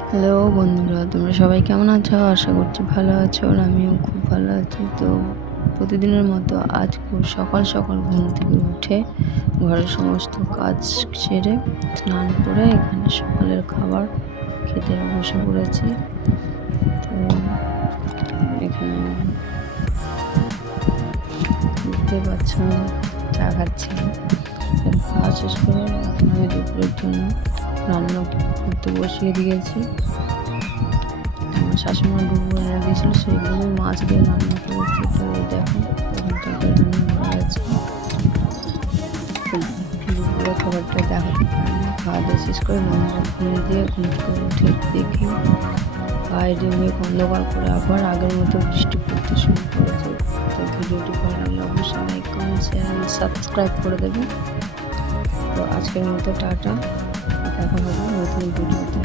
Hello বন্ধুরা, তোমরা সবাই কেমন আছো? আশা করছি ভালো আছো, আর আমিও খুব ভালো আছি। তো প্রতিদিনের মতো আজকেও সকাল সকাল ঘুম থেকে উঠে ঘরের সমস্ত কাজ সেরে স্নান করে এখানে সকালের খাবার খেতে বসে পড়েছি। তো এখানে দেখতে পাচ্ছ আমি চা খাচ্ছিলাম। খাওয়া শেষ করে এখন আমি দুপুরের জন্য রান্না করতে বসিয়ে দিয়েছি। আমার শাশুড়ি মা ডুবো এনে দিয়েছিল, সেইগুলো মাছ দিয়ে রান্না করেছি। তো এই দেখো তখন তরকারি রান্না হয়ে গেছে। দুপুরের খাবারটা দেখাতে পারিনি। খাওয়া দাওয়া শেষ করে লম্বা ঘুম দিয়ে ঘুম থেকে উঠে দেখি বাইরে মেঘ অন্ধকার করে আবার আগের মতো বৃষ্টি পড়তে শুরু করেছে। তো ভিডিওটি ভালো লাগলে অবশ্যই লাইক, কমেন্ট, শেয়ার এবং সাবস্ক্রাইব করে দেবে। তো আজকের মতো টাটা, দেখা হবে নতুন ভিডিওতে।